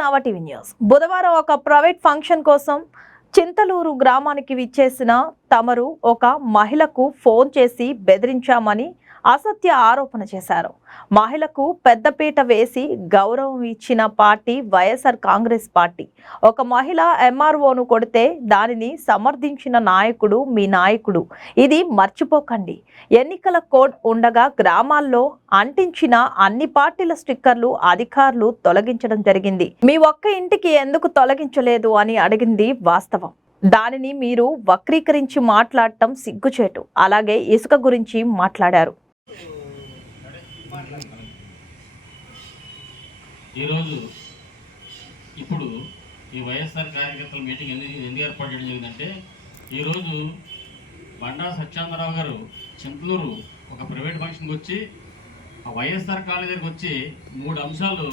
నావా TV news. బుధవారం ఒక ప్రైవేట్ ఫంక్షన్ కోసం చింతలూరు గ్రామానికి విచ్చేసిన తమరు ఒక మహిళకు ఫోన్ చేసి బెదిరించామని అసత్య ఆరోపణ చేశారు. మహిళకు పెద్దపీట వేసి గౌరవం ఇచ్చిన పార్టీ వైఎస్ఆర్ కాంగ్రెస్ పార్టీ. ఒక మహిళ ఎంఆర్ఓను కొడితే దానిని సమర్థించిన నాయకుడు మీ నాయకుడు. ఇది మర్చిపోకండి. ఎన్నికల కోడ్ ఉండగా గ్రామాల్లో అంటించిన అన్ని పార్టీల స్టిక్కర్లు అధికారులు తొలగించడం జరిగింది. మీ ఒక్క ఇంటికి ఎందుకు తొలగించలేదు అని అడిగింది వాస్తవం. దానిని మీరు వక్రీకరించి మాట్లాడటం సిగ్గుచేటు. అలాగే ఇసుక గురించి మాట్లాడారు. ఈరోజు ఇప్పుడు ఈ వైఎస్ఆర్ కార్యకర్తల మీటింగ్ ఎందుకు ఎందుకు ఏర్పాటు చేయడం జరిగిందంటే ఈరోజు బండా సత్యానందరావు గారు చింతలూరు ఒక ప్రైవేట్ ఫంక్షన్కి వచ్చి ఆ వైఎస్ఆర్ కాలేజీకి దగ్గరికి వచ్చి మూడు అంశాలు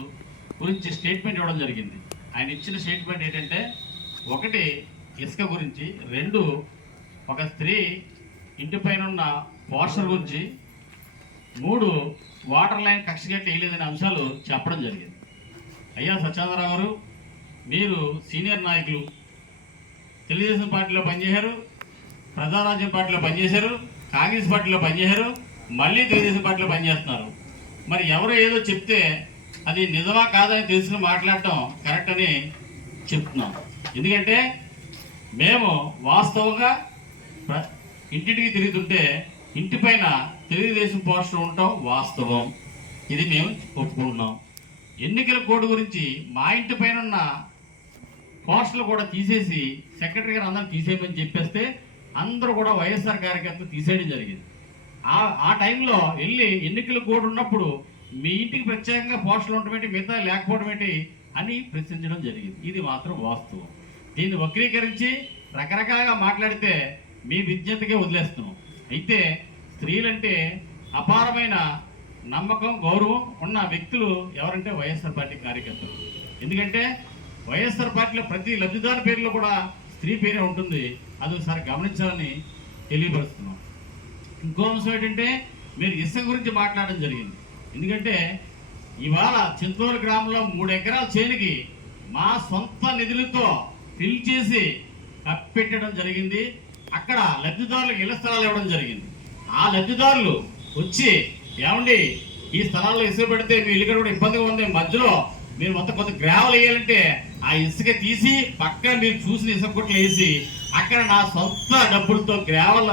గురించి స్టేట్మెంట్ ఇవ్వడం జరిగింది. ఆయన ఇచ్చిన స్టేట్మెంట్ ఏంటంటే ఒకటి ఇసుక గురించి రెండు ఒక స్త్రీ ఇంటిపైన ఉన్న పోస్టర్ గురించి మూడు వాటర్ లైన్ కక్ష గట్టి వేయలేదనే అంశాలు చెప్పడం జరిగింది. అయ్యా సత్యానందరావు గారు మీరు సీనియర్ నాయకులు. తెలుగుదేశం పార్టీలో పనిచేశారు ప్రజారాజ్యం పార్టీలో పనిచేశారు కాంగ్రెస్ పార్టీలో పనిచేశారు మళ్ళీ తెలుగుదేశం పార్టీలో పనిచేస్తున్నారు. మరి ఎవరు ఏదో చెప్తే అది నిజమా కాదని తెలుసుకుని మాట్లాడటం కరెక్ట్ అని చెప్తున్నాం. ఎందుకంటే మేము వాస్తవంగా ప్ర- ఇంటింటికి తిరుగుతుంటే ఇంటి పైన తెలుగుదేశం పోస్టర్ ఉండటం వాస్తవం. ఇది మేము ఒప్పుకుంటున్నాం. ఎన్నికల కోడ్ గురించి మా ఇంటి పైన ఉన్న పోస్టులు కూడా తీసేసి సెక్రటరీ గారు అందరూ తీసేయమని చెప్పేస్తే అందరూ కూడా వైఎస్ఆర్ కార్యకర్తలు తీసేయడం జరిగింది. ఆ ఆ టైంలో వెళ్ళి ఎన్నికల కోడ్ ఉన్నప్పుడు మీ ఇంటికి ప్రత్యేకంగా పోస్టులు ఉండటం ఏంటి మిగతా లేకపోవడం ఏంటి అని ప్రశ్నించడం జరిగింది. ఇది మాత్రం వాస్తవం. దీన్ని వక్రీకరించి రకరకాలుగా మాట్లాడితే మీ విజ్ఞతకే వదిలేస్తున్నాం. అయితే స్త్రీలంటే అపారమైన నమ్మకం గౌరవం ఉన్న వ్యక్తులు ఎవరంటే వైఎస్ఆర్ పార్టీ కార్యకర్తలు. ఎందుకంటే వైఎస్ఆర్ పార్టీలో ప్రతి లబ్ధిదారు పేరులో కూడా స్త్రీ పేరే ఉంటుంది. అది ఒకసారి గమనించాలని తెలియపరుస్తున్నాం. ఇంకో అంశం ఏంటంటే మీరు ఇసుక గురించి మాట్లాడడం జరిగింది. ఎందుకంటే ఇవాళ చింతూరు గ్రామంలో మూడు ఎకరాల చేనికి మా సొంత నిధులతో ఫిల్ చేసి కప్పెట్టడం జరిగింది. అక్కడ లబ్ధిదారులకు ఇళ్ళ స్థలాలు ఇవ్వడం జరిగింది. ఆ లబ్ధిదారులు వచ్చి ఏమండి? ఈ స్థలాల్లో ఇసుక పెడితే మీ ఇల్లు కూడా ఇబ్బందిగా ఉంది. మధ్యలో మీరు మొత్తం కొంత గ్రావెల్ వేయాలంటే ఆ ఇసుక తీసి పక్కన మీరు చూసిన ఇసుక కొట్లు వేసి అక్కడ నా సొంత డబ్బులతో గ్రావెల్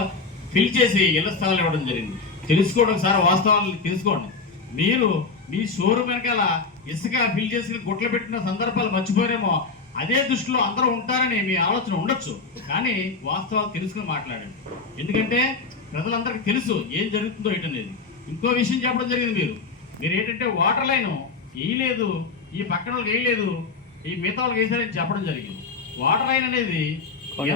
ఫిల్ చేసి ఇళ్ళ స్థలాలు ఇవ్వడం జరిగింది. తెలుసుకోవడం సార్ వాస్తవాలు తెలుసుకోండి. మీరు మీ షోరూమ్ వెనకాల ఇసుక ఫిల్ చేసుకుని గుట్లు పెట్టిన సందర్భాలు మర్చిపోయారేమో అదే దృష్టిలో అందరూ ఉంటారని మీ ఆలోచన ఉండొచ్చు. కానీ వాస్తవాలు తెలుసుకుని మాట్లాడండి. ఎందుకంటే ప్రజలందరికీ తెలుసు ఏం జరుగుతుందో ఏంటనేది. ఇంకో విషయం చెప్పడం జరిగింది మీరు. మీరు ఏంటంటే వాటర్ లైన్ వేయలేదు ఈ పక్కన వాళ్ళకి వేయలేదు ఈ మిగతా వాళ్ళకి వేసారని చెప్పడం జరిగింది. వాటర్ లైన్ అనేది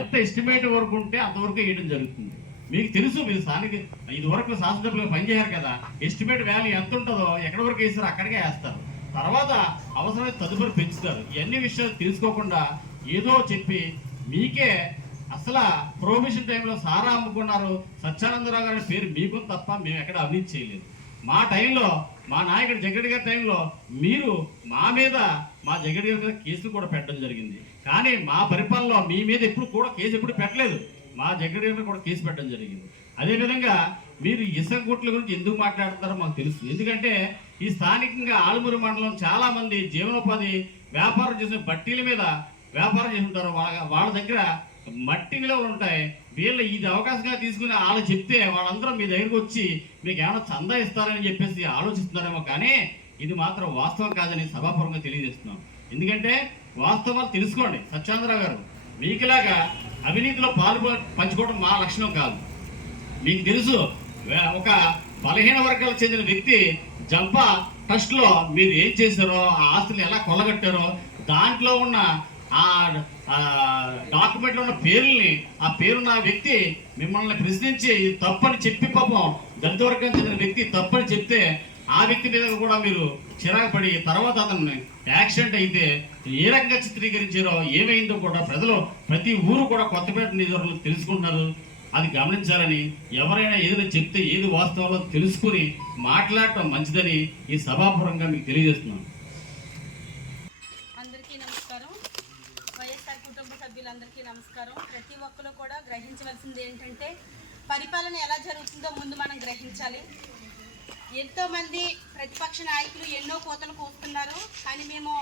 ఎంత ఎస్టిమేట్ వరకు ఉంటే అంతవరకు వేయడం జరుగుతుంది. మీకు తెలుసు మీరు స్థానిక ఇది వరకు శాసనసభ్యులుగా పనిచేశారు కదా ఎస్టిమేట్ వాల్యూ ఎంత ఉంటుందో ఎక్కడి వరకు వేస్తారో అక్కడికే వేస్తారు. తర్వాత అవసరమైతే తదుపరి పెంచుతారు. ఇవన్నీ విషయాలు తెలుసుకోకుండా ఏదో చెప్పి మీకే అసలు ప్రొహిబిషన్ టైంలో సారా అమ్ముకున్నారు సత్యానందరావు గారి పేరు మీకు తప్ప మేము ఎక్కడ అవినీతి చేయలేదు. మా టైంలో మా నాయకుడు జగడి గారి టైంలో మీరు మా మీద మా జగడి గారి మీద కేసులు కూడా పెట్టడం జరిగింది. కానీ మా పరిపాలనలో మీ మీద ఎప్పుడు కూడా కేసు ఎప్పుడు పెట్టలేదు. మా జగడి గారి కూడా కేసు పెట్టడం జరిగింది. అదేవిధంగా మీరు ఇసంగుట్ల గురించి ఎందుకు మాట్లాడతారో మాకు తెలుసు ఎందుకంటే ఈ స్థానికంగా ఆలుమూరు మండలం చాలామంది జీవనోపాధి వ్యాపారం చేసే బట్టీల మీద వ్యాపారం చేస్తుంటారు వాళ్ళ వాళ్ళ దగ్గర మట్టి నిలవలు ఉంటాయి. వీళ్ళు ఇది అవకాశంగా తీసుకుని వాళ్ళు చెప్తే వాళ్ళందరూ మీ దగ్గరికి వచ్చి మీకు ఏమైనా చందా ఇస్తారని చెప్పేసి ఆలోచిస్తున్నారేమో కానీ ఇది మాత్రం వాస్తవం కాదని సభాపూర్వంగా తెలియజేస్తున్నాం. ఎందుకంటే వాస్తవాలు తెలుసుకోండి. సత్యానందరావు గారు మీకులాగా అవినీతిలో పాలు పంచుకోవడం మా లక్షణం కాదు. మీకు తెలుసు ఒక బలహీన వర్గాలకు చెందిన వ్యక్తి జంపా ట్రస్ట్లో మీరు ఏం చేశారో ఆ ఆస్తులు ఎలా కొల్లగట్టారో దాంట్లో ఉన్న ఆ డాక్యుమెంట్లో ఉన్న పేర్లని ఆ పేరున్న వ్యక్తి మిమ్మల్ని ప్రశ్నించి తప్పని చెప్పి పాపం దళిత వర్గం చెందిన వ్యక్తి తప్పని చెప్తే ఆ వ్యక్తి మీద కూడా మీరు చిరాకు పడి తర్వాత అతన్ని యాక్సిడెంట్ అయితే ఏ రకంగా చిత్రీకరించారో ఏమైందో కూడా ప్రజలు ప్రతి ఊరు కూడా కొత్తపేట నియోజకవర్గంలో తెలుసుకుంటున్నారు. అది గమనించాలని ఎవరైనా ఏదైనా చెప్తే ఏది వాస్తవాలో తెలుసుకుని మాట్లాడటం మంచిదని ఈ సభాపూర్వంగా మీకు తెలియజేస్తున్నాను అందరికీ నమస్కారం వైఎస్ఆర్ కుటుంబ సభ్యులందరికీ నమస్కారం. ప్రతి ఒక్కరు కూడా గ్రహించవలసింది ఏంటంటే పరిపాలన ఎలా జరుగుతుందో ముందు మనం గ్రహించాలి. ఎంతోమంది ప్రతిపక్ష నాయకులు ఎన్నో కోతలు కూస్తున్నారు. కానీ మేము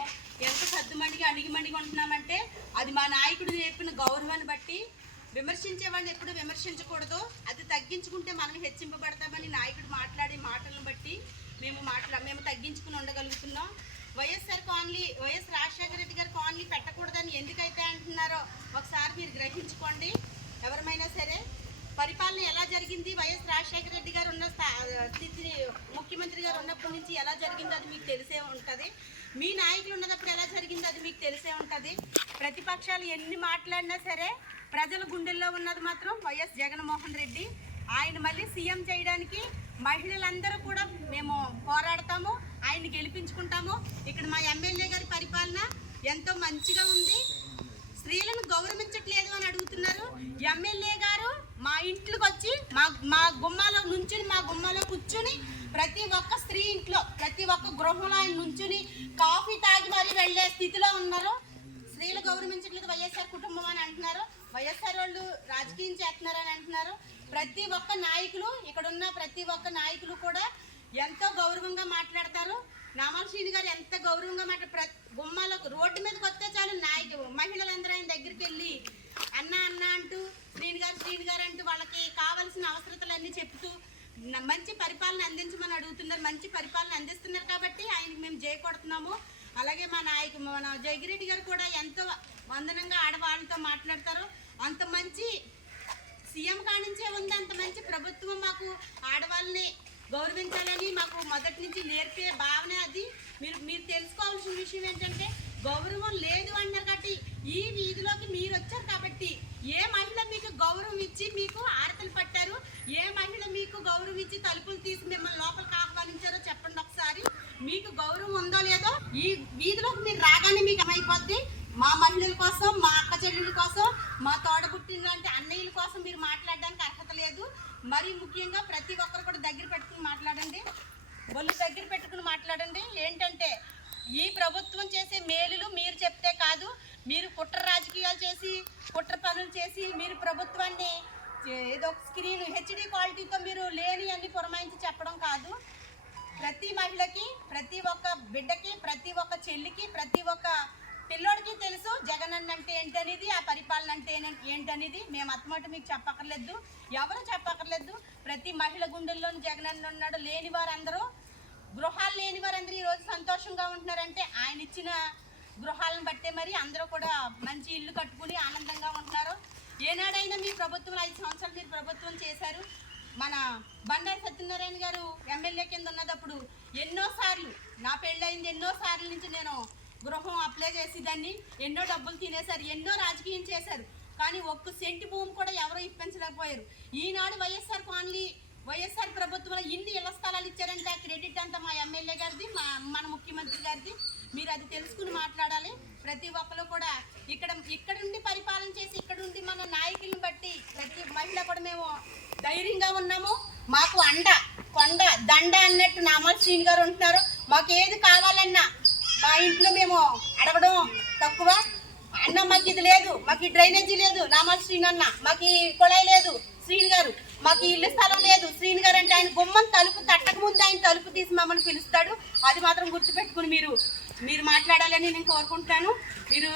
ఎంత సర్దుమండిగా అణిగిమండిగా ఉంటున్నామంటే అది మా నాయకుడు నేర్పిన గౌరవాన్ని బట్టి విమర్శించేవాడిని ఎప్పుడు విమర్శించకూడదు. అది తగ్గించుకుంటే మనం హెచ్చింపబడతామని నాయకుడు మాట్లాడే మాటలను బట్టి మేము మాట్లా మేము తగ్గించుకుని ఉండగలుగుతున్నాం. YSR colony YS Rajasekhara Reddy గారు కాలనీ పెట్టకూడదని ఎందుకైతే అంటున్నారో ఒకసారి మీరు గ్రహించుకోండి. ఎవరమైనా సరే పరిపాలన ఎలా జరిగింది? వైఎస్ రాజశేఖర రెడ్డి గారు ఉన్న స్థా- స్థితిని ముఖ్యమంత్రి గారు ఉన్నప్పటి నుంచి ఎలా జరిగిందో అది మీకు తెలిసే ఉంటుంది. మీ నాయకులు ఉన్నప్పుడు ఎలా జరిగిందో అది మీకు తెలిసే ఉంటుంది. ప్రతిపక్షాలు ఎన్ని మాట్లాడినా సరే ప్రజల గుండెల్లో ఉన్నది మాత్రం వైఎస్ జగన్మోహన్ రెడ్డి. ఆయన మళ్ళీ సీఎం చేయడానికి మహిళలందరూ కూడా మేము మా ఎమ్మెల్యే గారి పరిపాలన ఎంతో మంచిగా ఉంది. స్త్రీలను గౌరవించట్లేదు అని అడుగుతున్నారు. ఎమ్మెల్యే గారు మా ఇంట్లోకి వచ్చి మా మా గుమ్మాలో నుంచుని మా గుమ్మాలో కూర్చుని ప్రతి ఒక్క స్త్రీ ఇంట్లో ప్రతి ఒక్క గృహంలో ఆయన నుంచుని కాఫీ తాగి మరి వెళ్ళే స్థితిలో ఉన్నారు. స్త్రీలు గౌరవించట్లేదు వైఎస్ఆర్ కుటుంబం అని అంటున్నారు. వైఎస్ఆర్ వాళ్ళు రాజకీయం చేస్తున్నారు అని అంటున్నారు. ప్రతి ఒక్క నాయకులు ఇక్కడున్న ప్రతి ఒక్క నాయకులు కూడా ఎంతో గౌరవంగా మాట్లాడతారు. నామాల శ్రీని గారు ఎంత గౌరవంగా మాట్లాడు ప్ర బొమ్మలకు రోడ్డు మీదకి వస్తే చాలు నాయకు మహిళలందరూ ఆయన దగ్గరికి వెళ్ళి అన్న అన్న అంటూ శ్రీని గారు శ్రీని గారు అంటూ వాళ్ళకి కావాల్సిన అవసరతలన్నీ చెప్తూ మంచి పరిపాలన అందించమని అడుగుతున్నారు. మంచి పరిపాలన అందిస్తున్నారు కాబట్టి ఆయనకి మేము జయకొడుతున్నాము అలాగే మా నాయకు మన జగిరెడ్డి గారు కూడా ఎంతో వందనంగా ఆడవాళ్ళతో మాట్లాడతారు. అంత మంచి సీఎం కానించే ఉంది. అంత మంచి ప్రభుత్వం మాకు ఆడవాళ్ళని గౌరవించాలని మాకు మొదటి నుంచి నేర్పే భావన అది. మీరు మీరు తెలుసుకోవాల్సిన విషయం ఏంటంటే గౌరవం లేదు అన్నారు కాబట్టి ఈ వీధిలోకి మీరు వచ్చారు కాబట్టి ఏ మహిళ మీకు గౌరవం ఇచ్చి మీకు ఆరతలు పట్టారు ఏ మహిళ మీకు గౌరవం ఇచ్చి తలుపులు తీసి మిమ్మల్ని లోపలికి ఆహ్వానించారో చెప్పండి ఒకసారి. మీకు గౌరవం ఉందో లేదో ఈ వీధిలోకి మీరు రాగానే మీకు ఏమైపోద్ది? మా మహిళల కోసం మా అక్క చెల్లెల కోసం మా తోడబుట్టిన లాంటి అన్నయ్యల కోసం మీరు మాట్లాడడానికి అర్హత లేదు. మరి ముఖ్యంగా ప్రతి ఒక్కరు కూడా దగ్గర పెట్టుకుని మాట్లాడండి. ఒళ్ళు దగ్గర పెట్టుకుని మాట్లాడండి. ఏంటంటే ఈ ప్రభుత్వం చేసే మేలులు మీరు చెప్తే కాదు మీరు కుట్ర రాజకీయాలు చేసి కుట్ర పనులు చేసి మీరు ప్రభుత్వాన్ని ఏదో ఒక స్క్రీన్ హెచ్డి క్వాలిటీతో మీరు లేని అన్ని పురమాయించి చెప్పడం కాదు. ప్రతి మహిళకి ప్రతి ఒక్క బిడ్డకి ప్రతి ఒక్క చెల్లికి ప్రతి ఒక్క పిల్లోడికి తెలుసు జగన్ అన్న అంటే ఏంటనేది ఆ పరిపాలన అంటే ఏంటనేది. మేము అత్తమాట మీకు చెప్పక్కర్లేదు. ఎవరు చెప్పక్కర్లేదు. ప్రతి మహిళ గుండెల్లోని జగన్ అన్న ఉన్నాడు. లేని వారందరూ గృహాలు లేని వారందరూ ఈరోజు సంతోషంగా ఉంటున్నారంటే ఆయన ఇచ్చిన గృహాలను బట్టే మరి అందరూ కూడా మంచి ఇల్లు కట్టుకుని ఆనందంగా ఉంటున్నారు. ఏనాడైనా మీ ప్రభుత్వం ఐదు సంవత్సరాలు మీరు ప్రభుత్వం చేశారు. మన బండారు సత్యనారాయణ గారు ఎమ్మెల్యే కింద ఉన్నదప్పుడు ఎన్నో సార్లు నా పెళ్ళయింది ఎన్నోసార్లు నుంచి నేను గృహం అప్లై చేసేదాన్ని ఎన్నో డబ్బులు తినేశారు ఎన్నో రాజకీయం చేశారు. కానీ ఒక్క సెంటి భూమి కూడా ఎవరు ఇప్పించలేకపోయారు. ఈనాడు వైఎస్ఆర్ కాలనీ వైఎస్ఆర్ ప్రభుత్వంలో ఇన్ని ఇళ్ళ స్థలాలు ఇచ్చారంటే ఆ క్రెడిట్ అంతా మా ఎమ్మెల్యే గారిది మా మన ముఖ్యమంత్రి గారిది. మీరు అది తెలుసుకుని మాట్లాడాలి. ప్రతి ఒక్కరు కూడా ఇక్కడ ఇక్కడ నుండి పరిపాలన చేసి ఇక్కడ నుండి మన నాయకులను బట్టి ప్రతి మహిళ కూడా మేము ధైర్యంగా ఉన్నాము. మాకు అండ కొండ దండ అన్నట్టు నామల్ శ్రీని గారు ఉంటున్నారు మాకు ఏది కావాలన్నా మా ఇంట్లో మేము అడగడం తక్కువ. అన్న మాకు ఇది లేదు మాకు డ్రైనేజీ లేదు. నామల్ శ్రీని అన్న మాకు కుళాయి లేదు శ్రీని గారు. మాకు ఇల్లు స్థలం లేదు. శ్రీని గారు అంటే ఆయన గుమ్మం తలుపు తట్టక ముందు ఆయన తలుపు తీసి మమ్మల్ని పిలుస్తాడు. అది మాత్రం గుర్తుపెట్టుకుని మీరు మీరు మాట్లాడాలని నేను కోరుకుంటాను మీరు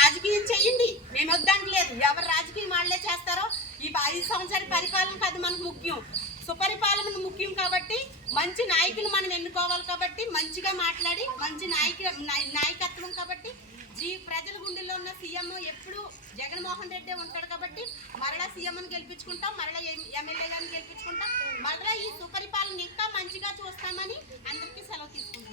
రాజకీయం చేయండి. మేము వద్దంటలేదు. ఎవరు రాజకీయం వాళ్ళే చేస్తారో ఈ ఐదు సంవత్సరాల పరిపాలన అది మనకు ముఖ్యం సుపరిపాలన ముఖ్యం కాబట్టి మంచి నాయకులు మనం ఎన్నుకోవాలి కాబట్టి మంచిగా మాట్లాడి మంచి నాయక నాయ- నాయకత్వం కాబట్టి జీ ప్రజల గుండెల్లో ఉన్న సీఎం ఎప్పుడు జగన్మోహన్ రెడ్డి ఉంటాడు కాబట్టి మరలా సీఎంని గెలిపించుకుంటాం మరలా ఎమ్మెల్యే గారిని గెలిపించుకుంటాం. మరలా ఈ సుపరిపాలన ఇంకా మంచిగా చూస్తామని అందరికీ సెలవు తీసుకుంటాం